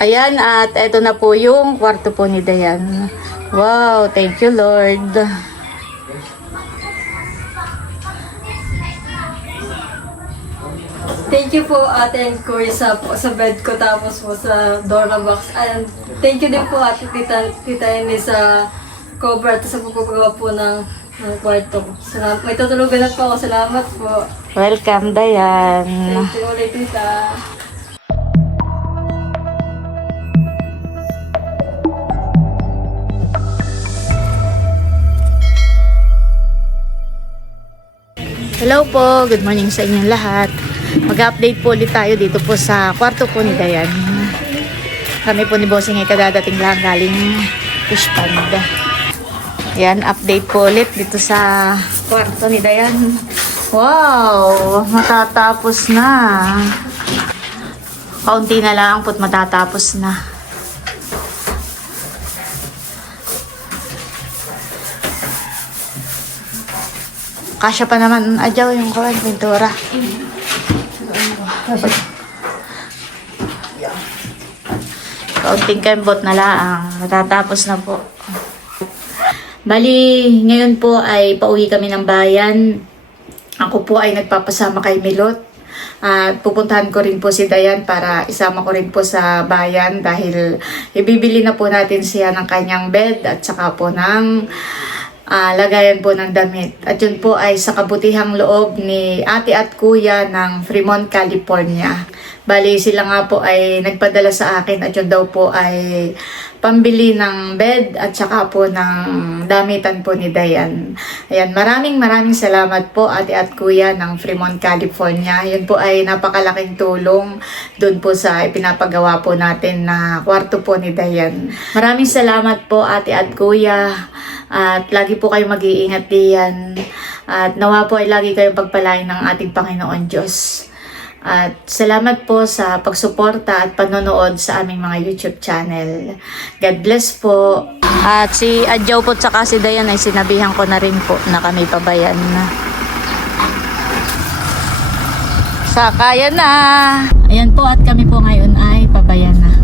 Ayan, at eto na po yung kwarto po ni Dayan. Wow, thank you Lord. Thank you po ate and kuya sa bed ko tapos po sa Dora box. And thank you din po ate tita Ine sa cover at sa pagpapagawa po ng kwarto ko. Salamat. May tutulugan na po ako. Salamat po. Welcome Dayan. Thank you ulit tita. Hello po, good morning sa inyong lahat. Mag-update po ulit tayo dito po sa kwarto po ni Dayan. Kami po ni Bossing ay kadadating lang galing fish pond. Yan, update po ulit dito sa kwarto ni Dayan. Wow, matatapos na. Kaunti na lang po't matatapos na. Kasya pa naman adyaw yung kawan, pintura. Kaunting kembot na lang. Matatapos na po. Bali, ngayon po ay pauwi kami ng bayan. Ako po ay nagpapasama kay Milot. At pupuntahan ko rin po si Dayan para isama ko rin po sa bayan dahil ibibili na po natin siya ng kanyang bed at saka po ng lagayan po ng damit. At yun po ay sa kabutihang loob ni ate at kuya ng Fremont, California. Bali sila nga po ay nagpadala sa akin at yun daw po ay pambili ng bed at saka po ng damitan po ni Dayan. Ayan, maraming salamat po ate at kuya ng Fremont, California. Yun po ay napakalaking tulong doon po sa ipinapagawa po natin na kwarto po ni Dayan. Maraming salamat po ate at kuya. At lagi po kayong mag-iingat diyan. At nawa po ay lagi kayong pagpalain ng ating Panginoon Diyos. At salamat po sa pagsuporta at panonood sa aming mga YouTube channel. God bless po. At si Adjaw po tsaka si Dayan ay sinabihan ko na rin po na kami pabayan na. Sakayan na! Ayan po at kami po ngayon ay pabayan na.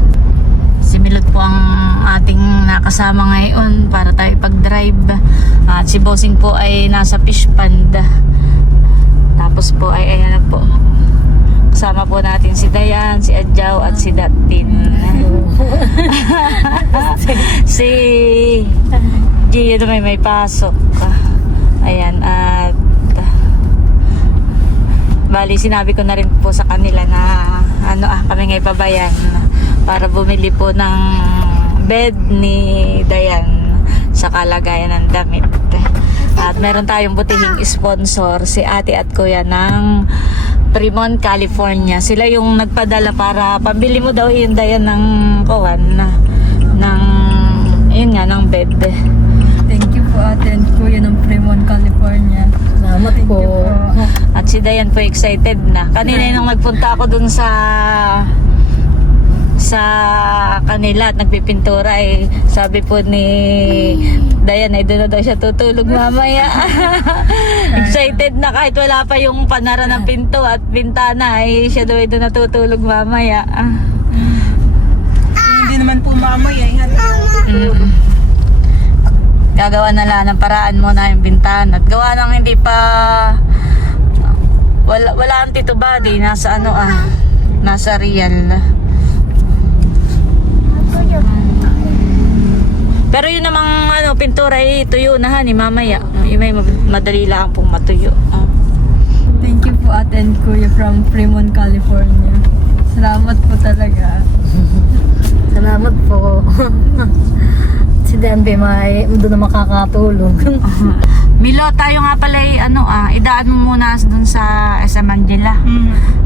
Si Milot po ang ating nakasama ngayon para tayo pag-drive. At si Bossing po ay nasa fish pond. Tapos po ay ayan na po. Kasama po natin si Dayan, si Adjaw at si Datin. Si Gio may pasok. Ayan at bali sinabi ko na rin po sa kanila na kami ngay pabayan para bumili po ng bed ni Dayan sa kalagayan ng damit. At meron tayong butihing sponsor, si ate at kuya ng Fremont, California. Sila yung nagpadala para pambili mo daw yung Dayan ng kawan ng bed. Thank you po ate and kuya ng Fremont, California. Salamat po. Po. At si Dayan po excited na. Kanina nung nagpunta ako dun sa kanila at nagpipintura ay sabi po ni Dayan ay doon na daw siya tutulog mamaya. Excited na kahit wala pa yung panara ng pinto at bintana ay siya daw ay doon natutulog mamaya. Hindi naman po mamaya. Gagawa na lang ng paraan mo na yung bintana at gawa nang hindi pa wala ang Tito Buddy nasa nasa Real. Pero yun namang pintura ay tuyo na ni mamaya. May madali lang pong matuyo. Thank you po ate and kuya from Fremont, California. Salamat po talaga. Salamat po. Si Denbe may doon na makakatulong. Milo, tayo nga pala ay idaan mo muna dun sa SM Angela.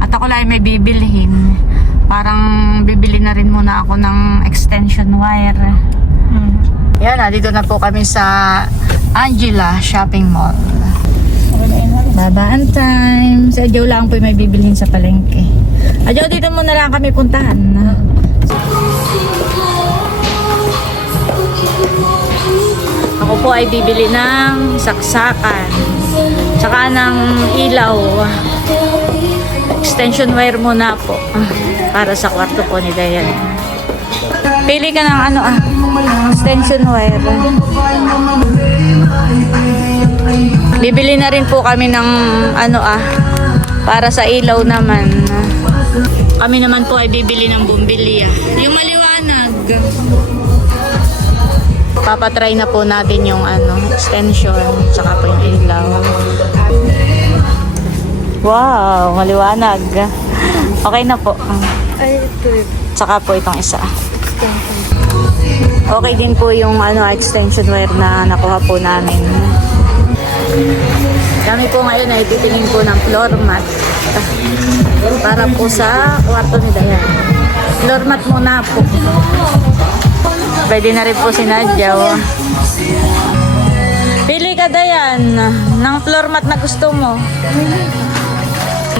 At ako lang ay may bibilhin. Parang bibili na rin muna ako ng extension wire. Yan, dito na po kami sa Angela Shopping Mall. Babaan time. Sa Adjaw lang po may bibilhin sa palengke. Adjaw, dito muna lang kami puntahan. Ako po ay bibili ng saksakan. Tsaka ng ilaw. Extension wire muna po. Para sa kwarto po ni Dayan. Pili ka ng ano extension wire. Bibili na rin po kami ng para sa ilaw naman. Kami naman po ay bibili ng bumbilya. Yung maliwanag. Papatry na po natin yung extension, tsaka po yung ilaw. Wow, maliwanag. Okay na po. Ay, ito. Tsaka po itong isa. Okay din po yung extension wire na nakuha po namin. Kami po ngayon ay titingin po ng floor mat. Para po sa kwarto ni Dayan. Floor mat muna po. Pwede na rin po si Nadia. Pili ka, Dayan, ng floor mat na gusto mo.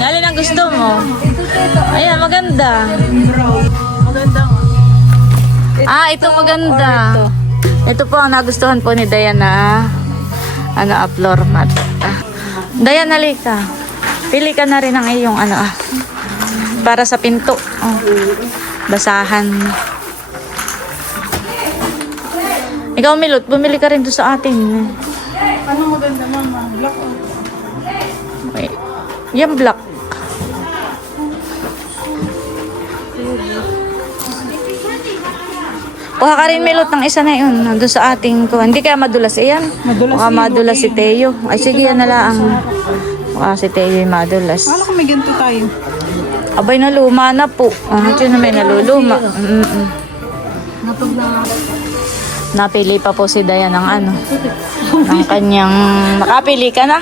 Alin ang gusto mo? Ayan, maganda. Ito maganda. Ito po ang nagustuhan po ni Dayan na floor mat. Dayan, halika. Pili ka na rin ng iyong para sa pinto. Basahan. Ikaw, Milot, bumili ka rin doon sa atin. Ano maganda, mama? Black o? Okay. Yan, black. Kuha ka rin, Milot, ng isa na yun. Doon sa ating ko. Hindi kaya madulas yan. Madulas si Teo. Ay, sige, yan na lang. Si Teo yung madulas. Ano kung may ganito tayo? Abay, na luma na po. Ito na may naluluma. Napili pa po si Dayan ng ng kanyang... Nakapili ka na?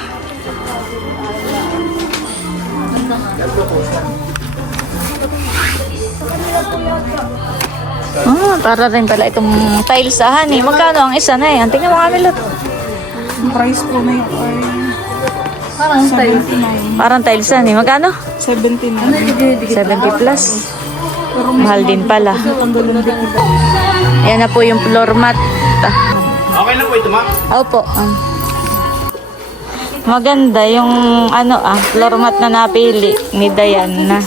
Para rin pala itong tiles honey. Magkano ang isa na yan? Tingnan mo nga, Milot. Ang price po na yun ay Parang tayo. 79. Parang tiles honey. Magkano? 79. 70 plus. Mahal din pala. Yan na po yung floor mat. Okay na po ito, ma'am. Opo. Maganda yung floor mat na napili ni Dayan na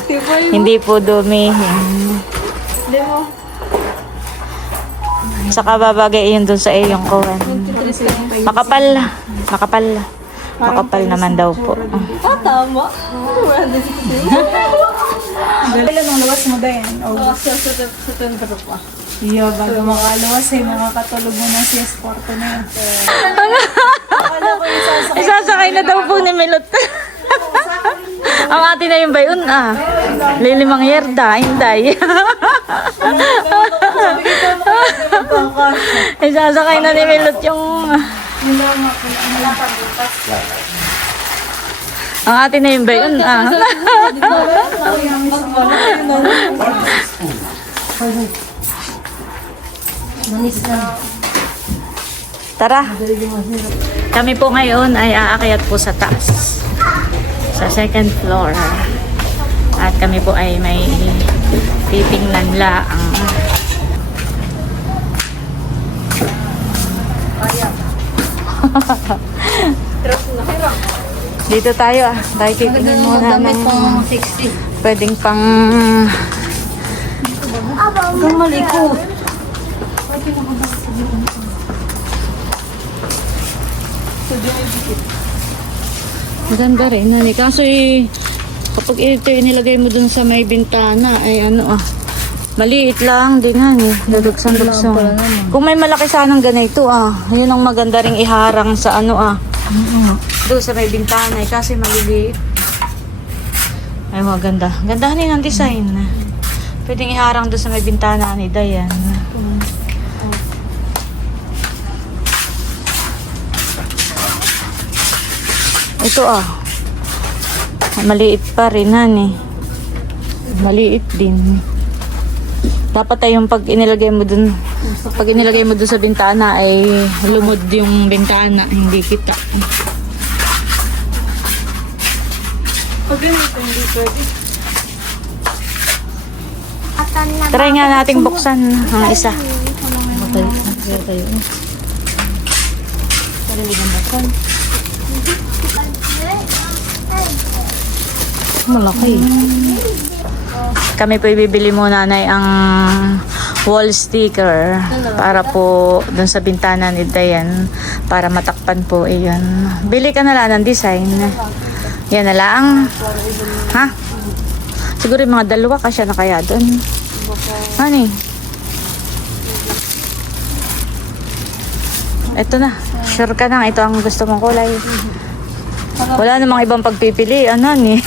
hindi po dumihin. Saka babagay yun dun sa iyong kuwan. Makapal naman daw po. Tama. Kailan ang lawas mo din? Sa September pa. Iyo, bago makaluwas mga katulog mo ng CS Porto na yun. Isasakay na daw po ni Milot. Ang atin na yung bayon Lilimang yerda, hinday. Isasakay na ni Milot yung... Ang atin na yung bayon Tara. Kami po ngayon ay aakyat po sa taas. Sa second floor. At kami po ay may titingnan laang. Dito tayo Tayo titingnan muna ng 60. pwedeng pang... Maliko. Maganda rin. Kaso kapag ito inilagay mo dun sa may bintana, ay maliit lang din Dudugsan-dugsan. Kung may malaki sanang ganito yun ang maganda ring iharang sa doon sa may bintana. Kasi maliliit. Ay, maganda. Ganda rin ang design. Pwedeng iharang doon sa may bintana ni Dayan. Ito maliit pa rin maliit din. Dapat ay yung pag inilagay mo dun sa bintana ay lumod yung bintana, hindi kita. Try nga nating buksan ang isa. Malaki. Kami po ibibili muna ang wall sticker para po dun sa bintana ni Dayan para matakpan po iyon. Bili ka na lang ng design. Yan na lang. Ha? Siguro yung mga dalawa kasya na kaya dun. Ano eh? Ito na. Sure ka na. Ito ang gusto mong kulay. Wala namang ibang pagpipili. Ano ni?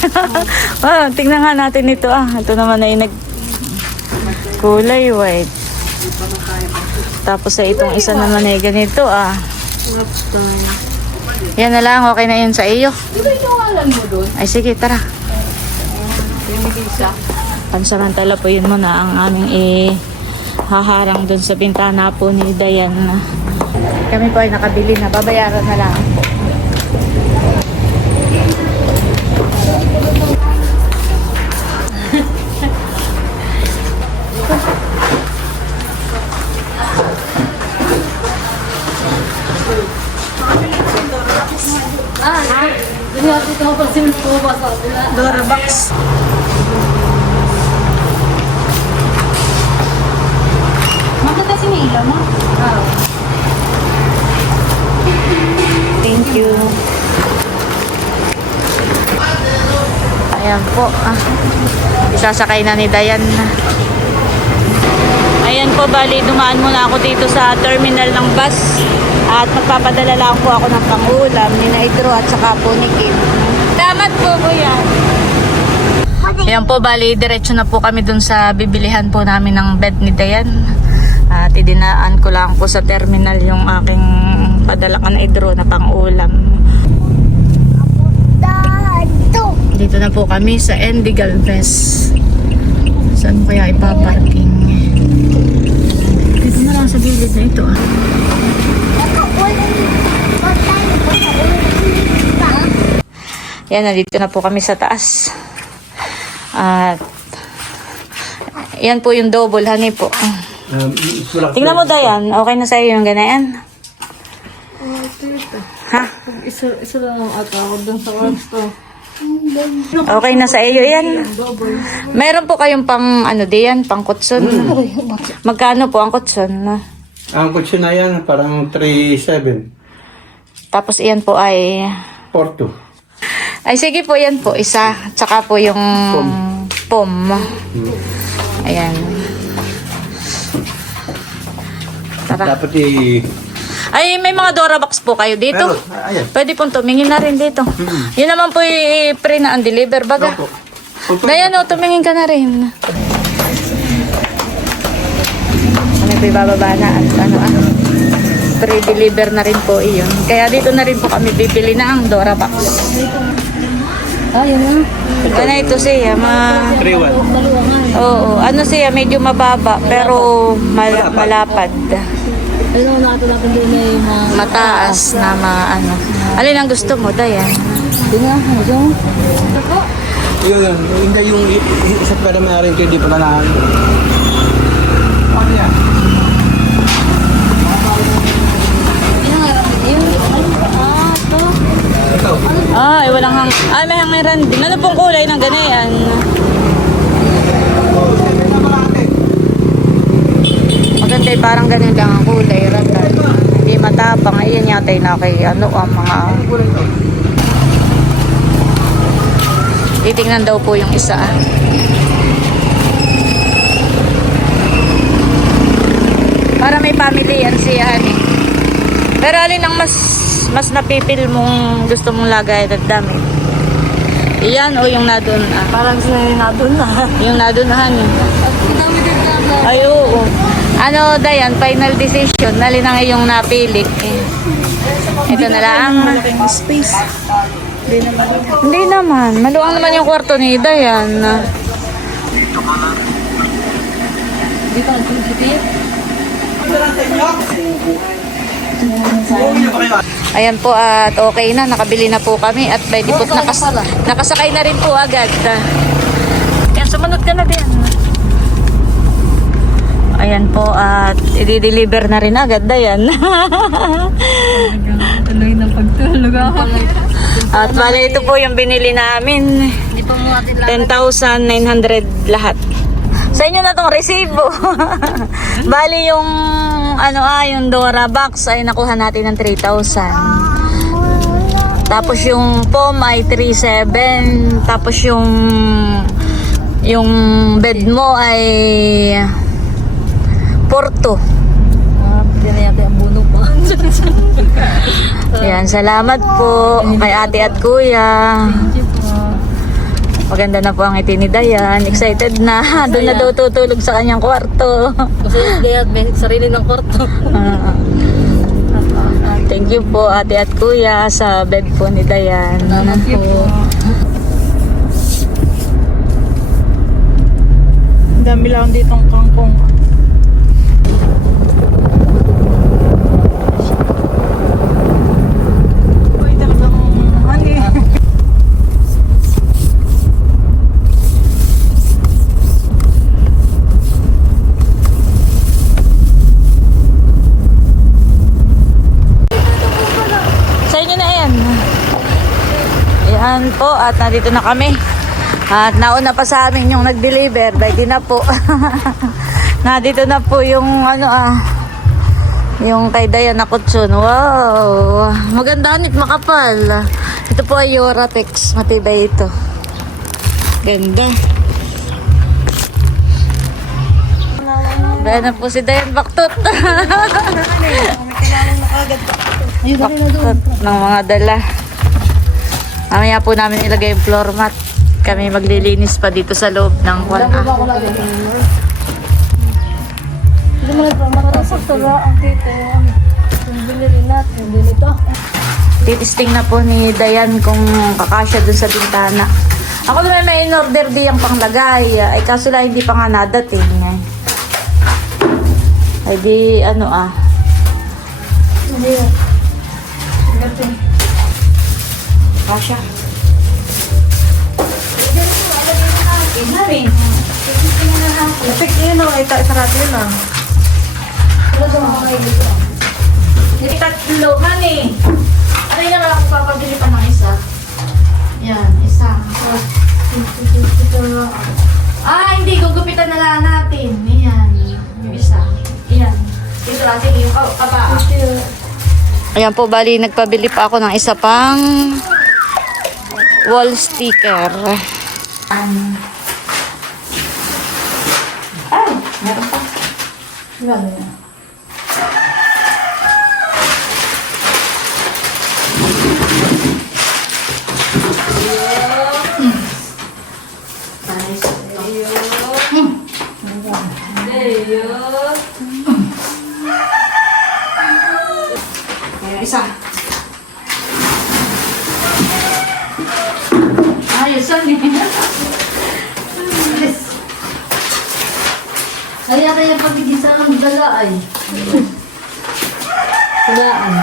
Tingnan nga natin ito ah. Ito naman ay kulay white. Tapos ay itong isa naman ay ganito ah. Yan na lang. Okay na yun sa iyo. Ay sige, tara. Pansamantala po yun muna ang aming haharang dun sa bintana po ni Dayan. Kami po ay nakabili na. Babayaran na lang po. Dora box. Maganda si Mila mo? Thank you. Ayan po. Isasakay na ni Dayan. Ayan po, bali dumaan muna ako dito sa terminal ng bus. At magpapadala lang po ako ng pangulam ni Naidro at saka po ni Kim. Damat po po yan. Ayan po, bali diretso na po kami dun sa bibilihan po namin ng bed ni Dayan. At idinaan ko lang po sa terminal yung aking padala ka na Naidro na pangulam. Dito na po kami sa Andy Galvez. Saan mo kaya ipaparking? Dito na lang sa gilid na ito ah. Yan, nandito na po kami sa taas. At yan po yung double honey po. Tingnan mo Dayan, okay na sa'yo yung ganayan? Ha? Isa lang ang ata ako dun sa kwarto. Okay na sa iyo yan. Meron po kayong pang ano diyan, pang kutson. Magkano po ang kutson? Ang kutsi na yan, parang 3.7. Tapos iyan po ay 4.2. ay sige po yan po, isa. Tsaka po yung pom. Ayan. Tara. Dapat Ay, may mga Dora box po kayo dito. ayan. Pwede pong tumingin na rin dito. Yun naman po free na undeliver baga. Opo. Dayan o, tumingin ka na rin. Kami po ibababa na at pre-deliver na rin po iyon. Kaya dito na rin po kami bibili na ang Dora box. Yun na. Ano ito siya? 3.1. Oo, ano siya? Medyo mababa pero malapad. Ayun na ito natin din na yung mga... Mataas na ano. Alin ang gusto mo, Dayan? Hindi na, yung... Yun, hindi yung isa pa naman rin kayo, di pa na ano yan? Ito. Ay, walang ay, may hangiran din. Ano pong kulay ng ganayan? Maganda eh, parang ganun lang ang kulay. Ratan. Hindi matapang. Ayan yata yung ang mga... Titingnan daw po yung isa. Para may family yan siya. Pero alin ang mas napipil mong gusto mong lagay at damit? Iyan o yung nadun ah? Parang sila yung nadun na. Yung nadunahan yun. Ay oo. Ano Dayan, final decision. Alin ang iyong napili? Ito na lang. Malaking space. Hindi naman. Maluwang naman yung kwarto ni Dayan. Dito ang sensitive. Ayan po at okay na. Nakabili na po kami at by default nakasakay na rin po agad. Yan, sumunod ka na din. Ayan po at i-deliver na rin agad. Dayan. Tuloy ng pagtulog ako. At bale ito po yung binili namin. Hindi pa mo natin 10,900 lahat. Sa inyo na tong resibo. Bali yung yung Dora box ay nakuha natin ng 3,000. Tapos yung POM ay 3,700. Tapos yung bed mo ay 4,200. Yan na yata ang buno pa. Ayan, salamat po kay ate at kuya. Maganda na po ang ngiti ni Dayan. Excited na. Doon na daw tutulog sa kanyang kwarto. Kasi kaya may sarili ng kwarto. Thank you po ate at kuya sa bed po ni Dayan. Salamat po. Ang dami lang ditong kangkong. Uy, talagang Sa inyo na yan. Ayan po at nandito na kami. At nauna pa sa amin yung nag-deliver. Ready na po. Nandito na po yung yung kay Diana Kutsun. Wow! Maganda nit, makapal. Ito po ay Yoratex. Matibay ito. Ganda. Bayan na po si Diane Baktot. Baktot ng mga dala. Mamaya po namin ilagay yung floor mat. Kami maglilinis pa dito sa loob ng kwan. Titisting na po ni Dayan kung kakasya dun sa bintana. Ako naman may in-order di ang panglagay. Ay kaso lang hindi pa nga nadating. Ay di kasya. Hindi tatlo, honey. Ano yung naman ako papabili pa ng isa? Yan, isa. Hindi. Gugupitan na lang natin. Yan, yung isa. Yan. Dito natin yung kaba. Ayan po, bali nagpabili pa ako ng isa pang wall sticker. Meron pa. Meron na. Isa. Ayos, ano Kaya pagiging sa akin dala ay. Walaan.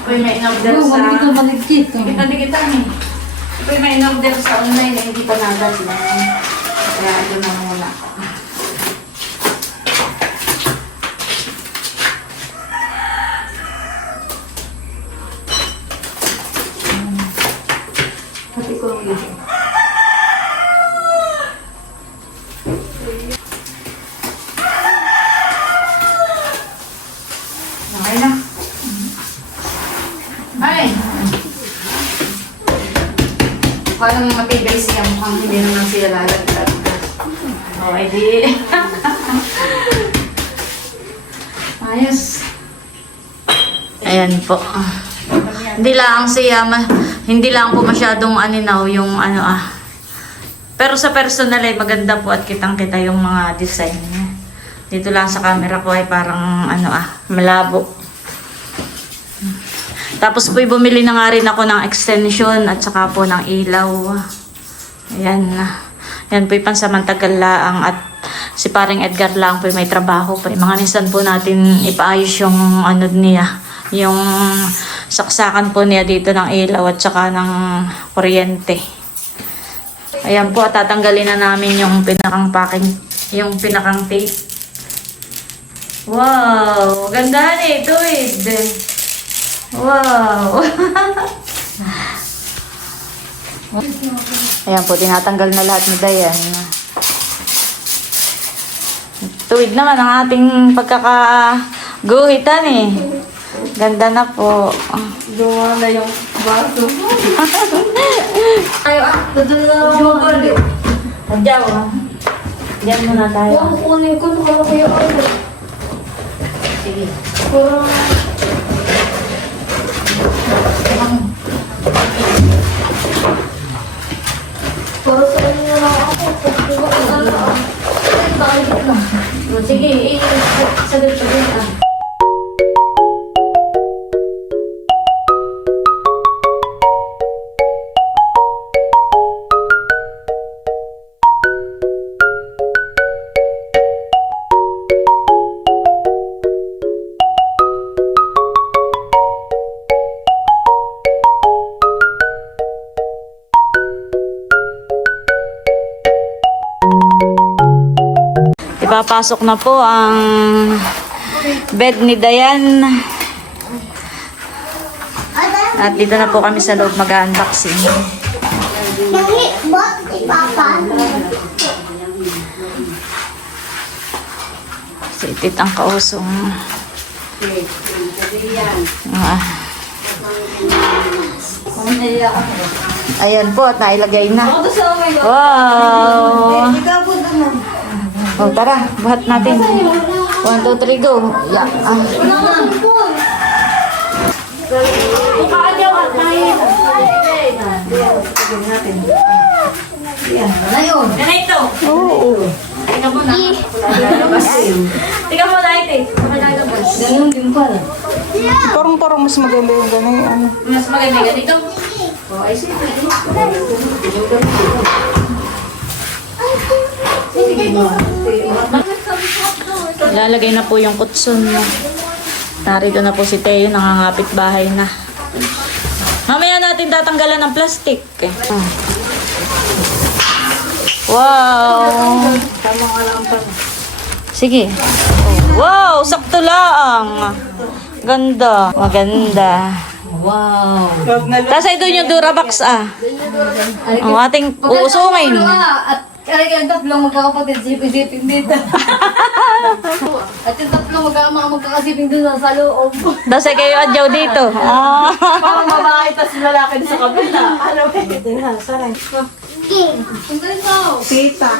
Ako'y may in-order Yung sa... maligkit. Dikit-dikitan eh. Ako'y may in-order sa online na hindi pa nadatlan. Kaya ito na muna ako. Pati ko ang gusto. Okay na. Ay! Parang matibay siya. Mukhang hindi naman siya lalagdag. Oh, ay di. Ayos. Ayan po. Hindi lang po masyadong aninaw yung Pero sa personal ay maganda po at kitang-kita yung mga design niya. Dito lang sa camera ko ay parang malabo. Tapos po bumili na nga rin ako ng extension at saka po ng ilaw. Ayan. Yan po pansamantagal lang at si paring Edgar lang po may trabaho pa. Mga minsan po natin ipaayos yung niya. Yung saksakan po niya dito ng ilaw at saka ng kuryente. Ayan po at tatanggalin na namin yung pinakang packing, yung pinakang tape. Wow! Ganda ni ito eh. Wow! Ayan po, tinatanggal na lahat ni Dayan. Tuwid naman ang ating pagkakaguhitan eh. Ganda na po. Gawa na yung baso. Ay, dadala na lang mga ulit. Diyan ah. Diyan muna tayo. Yung kukunin ko, nakala ko yung ano. Sige. Parang... Para sa ano na lang ako. Pagkuha ko na lang. Ay, bakit na? Sige, sagot-sagot ah. Ipapasok na po ang bed ni Dayan. At dito na po kami sa loob mag-unboxing. Si Itit ang kausong. Ayan po at nailagay na. Ako to sa amin. Wow! Ikaw po naman. O tara, buhat natin. 1, 2, 3, go. Yeah. Wala ka ng phone. Na yun. Yan ito. Oo. Tingnan mo na. Tingnan mo na ito. Ganun din pala. Parang mas maganda yung gano'n. Ano. Mas maganda ganito. Oh, ay sige. Lalagay na po yung kutsun. Narito na po si Teo, nangangapit bahay na. Mamaya natin tatanggalan ng plastic. Wow! Sige. Wow! Sakto lang! Ganda. Maganda. Wow. Tapos ay doon yung Durabox ah. Ang ating uusungin. At kaya tatlong magkakapatid, sipin-sipin dito. At yung tatlong magkakasipin dito sa loob. Tapos ay kayo adyaw dito. Ah. Parang babae, tas lalaki sa kabila. Ano ba? Sundin mo. Tita.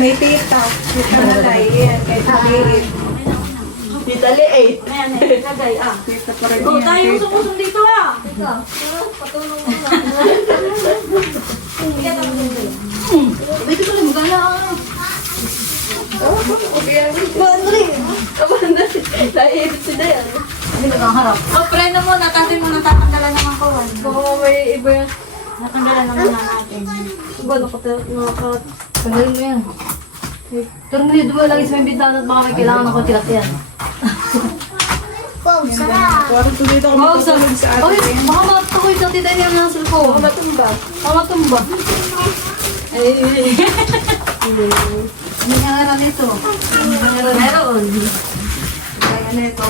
May tita. Tita na tayo. Yan. Kay Tabirit. Tita Liit. Tita pa rin Oh, yan. tayo usong dito ah. Patulong mo na. Dito ko lang magana. Bandri. Naiibig si Dayan. Hindi nakaharap. Oh, preno mo, natatin mo, natatanggalan naman ko. Baka may iba yan. Natanggalan naman na natin. Diba, nakatanggalin mo yan. Pero hindi dumalagay sa may bintana at baka may kailangan ng kontilat yan. Parang to dito ako matutulog sa Ay, atin. baka matukoy sa tita niya ng cellphone. Baka matumba. Baka matumba. Hindi nga nga nito. Meron. Kaya na ito.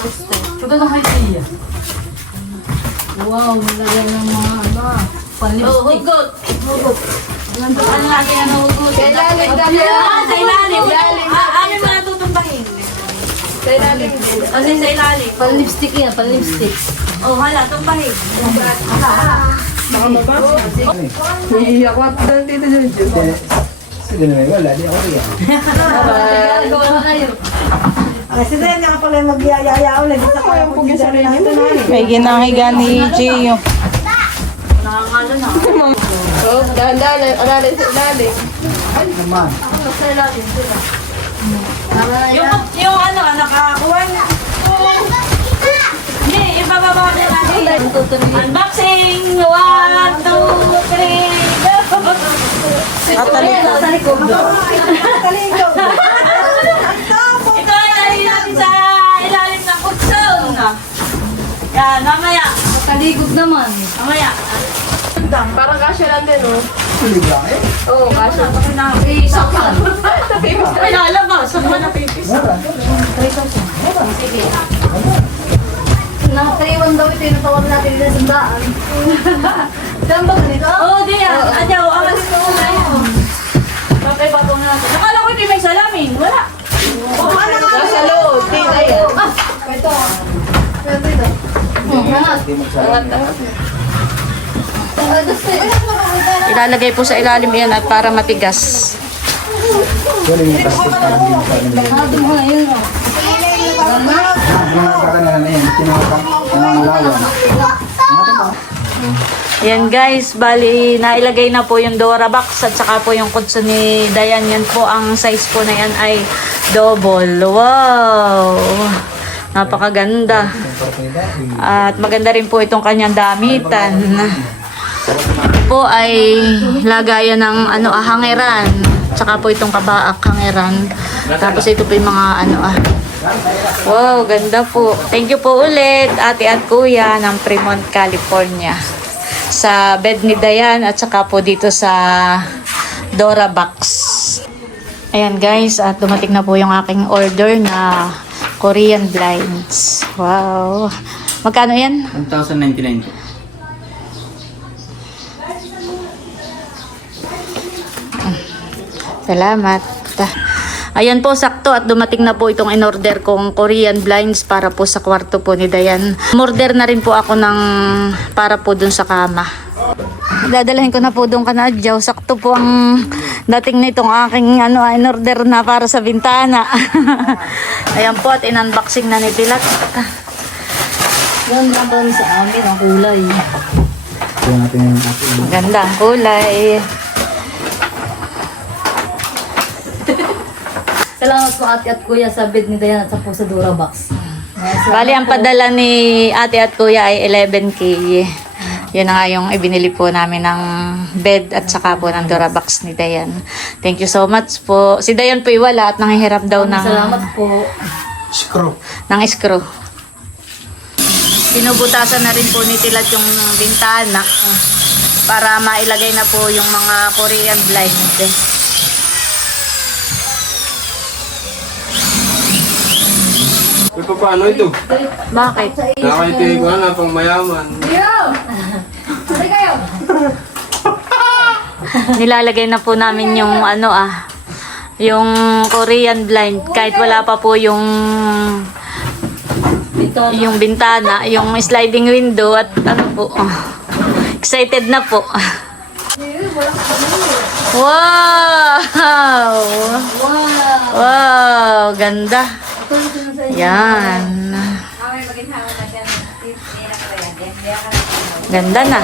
Ito na kay Tia. Wow, nilagay ng mga ano. Panlipstick. Hugot. Ano natin ang hugot? Sa ilalim, Sa ilalim. Ano mo natutumbahin? Sa ilalim din. Kasi sa ilalim. Panlipstick yan, panlipstick. Oh, hala, tumbahin. Baka mabasa. Iiyak ko at dito dito. Sige na wala, di ako riyan. Gawa na kayo. Kasi dahil nga pala magyayaya ulit. Ito ko yung pugin sa rin ito na. May ginahiga ni Gio. Nakangalo na. Oh, dahan-dahan. Alalay sa ilalim. Naman. Sa ilalim sila. Yung ano, nakakuha na. Hindi, ibababa na natin. Unboxing! 1, 2, 3, go! Katalikod. Ito ay nalagay natin sa ilalim ng kutsun. Yan, mamaya. Mataligod naman. Mamaya. Parang kasya lang din, oh. Liga eh. Oo, kasya. Sakal. Ay, lalabas. Saan ba napipis? Sige. Nakatariwan daw ito, natawag natin nila sa daan. Saan ba ganito? Oo, di yan. Adyaw, amas ko na yun. Bakit batong natin. Nakala ko ito may salamin. Wala. Ilalagay po sa ilalim yan at para matigas. Wala yung plastic parang din sa amin. Nakakana na yan. Kinangalawan. Yan guys, bali nailagay na po yung Dora box at saka po yung kutso ni Dayan. Yan po ang size po na yan ay double. Wow! Napakaganda. At maganda rin po itong kanyang damitan. Ito po ay lagayan ng hangeran. Tsaka po itong kabaak hangeran. Tapos ito po yung mga wow, ganda po. Thank you po ulit, ate at kuya ng Fremont, California. Sa bed ni Dayan at saka po dito sa Dora box. Ayan guys, at dumating na po yung aking order na Korean blinds. Wow. Magkano yan? 1,099. Salamat. Ayan po, sakto at dumating na po itong in-order kong Korean blinds para po sa kwarto po ni Dayan. Order na rin po ako ng para po dun sa kama. Dadalahin ko na po doon ka na adyaw. Sakto po ang dating nitong aking in-order na para sa bintana. Ayan po at in-unboxing na ni Pilat. Yan lang ba sa amin ang kulay. Ito natin yung ating. Maganda ang kulay. Salamat po ate at kuya sa bed ni Dayan at sa po sa Dora box. Bali, ang padala ni ate at kuya ay 11K. Yun na nga yung ibinili po namin ng bed at saka po ng Dora box ni Dayan. Thank you so much po. Si Dayan po wala at nanghihirap daw ng, Salamat po. Screw. ng screw. Binubutasan na rin po ni Tilat yung bintana para mailagay na po yung mga Korean blind. Ito paano ito? Bakit? Nakaitigay ko na pang mayaman. Nilalagay na po namin yung yung Korean blind kahit wala pa po yung bintana, yung sliding window at excited na po. Wow! Wow, ganda. Yan. Ganda na.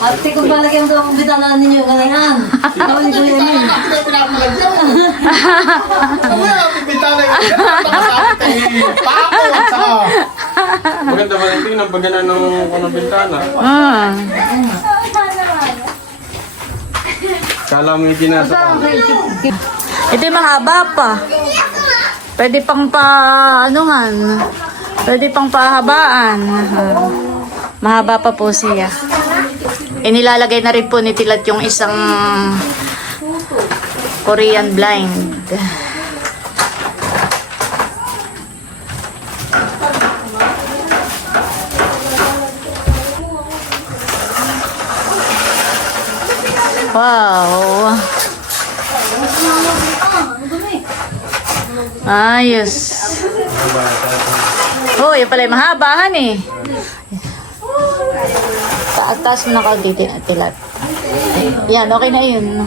Ate kung palagyan mo ang bitana ninyo kanayan. Ikaw ni Kuya Emil. Maganda ba yung tingnan pag gano'n ng bintana? Kala mo yung tinasa. Ito yung mahaba pa. Pwede pang Pwede pang pahabaan. Mahaba pa po siya. Inilalagay na rin po ni Tilat yung isang Korean blind. Wow. Ayos. Oh, yan pala yung mahabahan eh. Taas mo na ka dito, Tilat. Yan, okay na yun.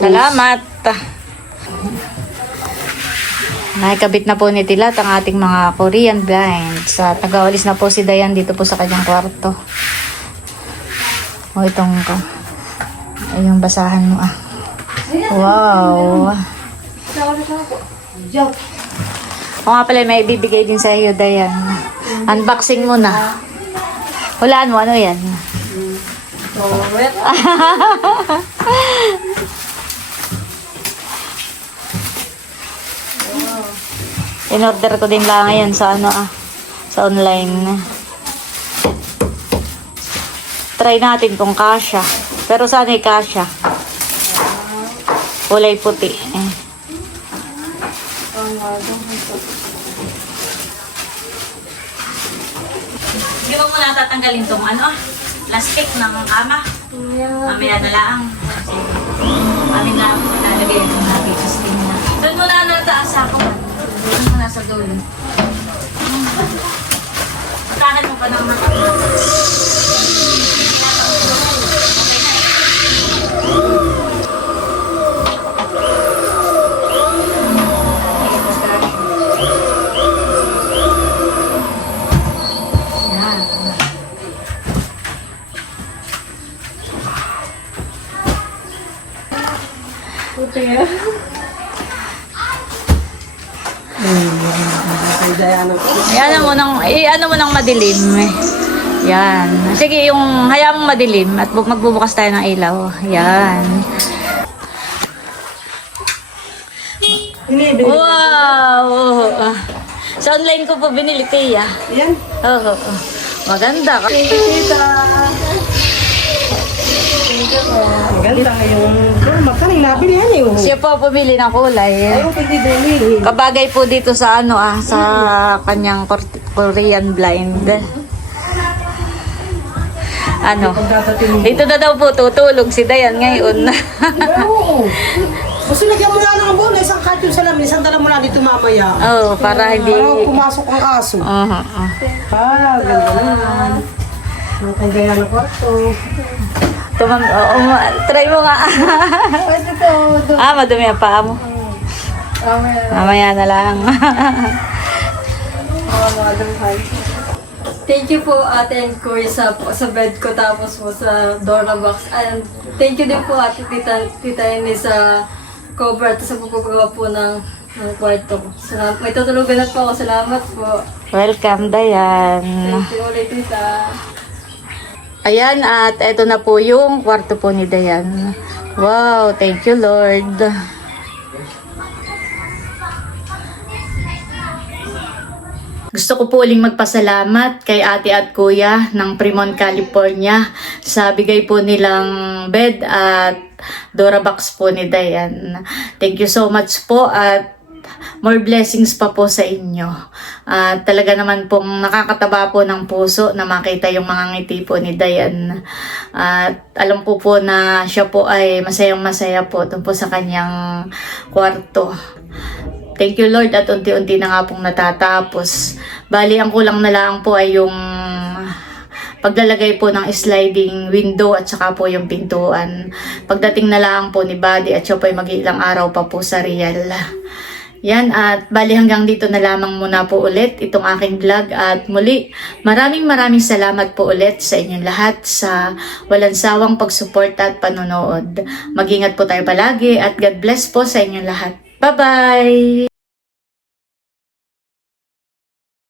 Salamat. Nakikabit na po ni Tilat ang ating mga Korean blinds. At nag-awalis na po si Dayan dito po sa kanyang kwarto. O itong yung basahan mo Wow. O nga pala, may ibibigay din sa iyo, Dayan. Unboxing mo na. Hulaan mo, ano yan? In-order ko din lang ngayon sa sa online. Try natin kung kasya. Pero sana kasya. Kulay puti. Hindi mo muna tatanggalin tong plastic ng kama. Mamaya na lang. Amin na lalagay yung mga plastic na. Doon muna nataas ako. Doon muna nasa dulo. Patakin mo pa naman. Ano mo nang madilim. Yan. Sige, yung hayaan mong madilim at magbubukas tayo ng ilaw. Yan. Wow! Sa online ko po binili, Tia. Yan. Oo. Maganda. Maganda yung magkaling nabili yan eh. Siya po pumili ng kulay. Ayaw pwede bumili. Kabagay po dito sa sa kanyang Korean blind. Dito na daw po tutulog si Dayan ngayon. Oo. Kasi lagyan mo na ng buo na isang carton sa lamin, isang dala mo na dito mamaya. Oo, para hindi... Para pumasok ang aso. Ganda naman. Ang gaya ng kwarto. Try mo nga. Pwede po. Madumi ang paa mo. Mamaya na lang. Thank you po Ate and Kuya sa bed ko tapos po sa Dora box. And thank you din po Ate Tita Ine sa cover at sa pagpapagawa po ng kwarto ko. May tutulugan na po ako. Salamat po. Welcome, Dayan. Thank you ulit, Tita. Ayan, at eto na po yung kwarto po ni Dayan. Wow, thank you, Lord. Gusto ko po uling magpasalamat kay ate at kuya ng Fremont, California sa bigay po nilang bed at Dora box po ni Dayan. Thank you so much po at more blessings pa po sa inyo. At talaga naman pong nakakataba po ng puso na makita yung mga ngiti po ni Dayan. At alam po na siya po ay masayang masaya po tungkol po sa kanyang kwarto. Thank you Lord at unti-unti na nga pong natatapos. Bali, ang kulang na lang po ay yung paglalagay po ng sliding window at saka po yung pintuan. Pagdating na lang po ni Buddy at siya po ay mag-ilang araw pa po sa Real. Yan, at bali hanggang dito na lamang muna po ulit itong aking vlog at muli maraming salamat po ulit sa inyong lahat sa walang sawang pagsuporta at panonood. Mag-ingat po tayo palagi at God bless po sa inyong lahat. Bye-bye!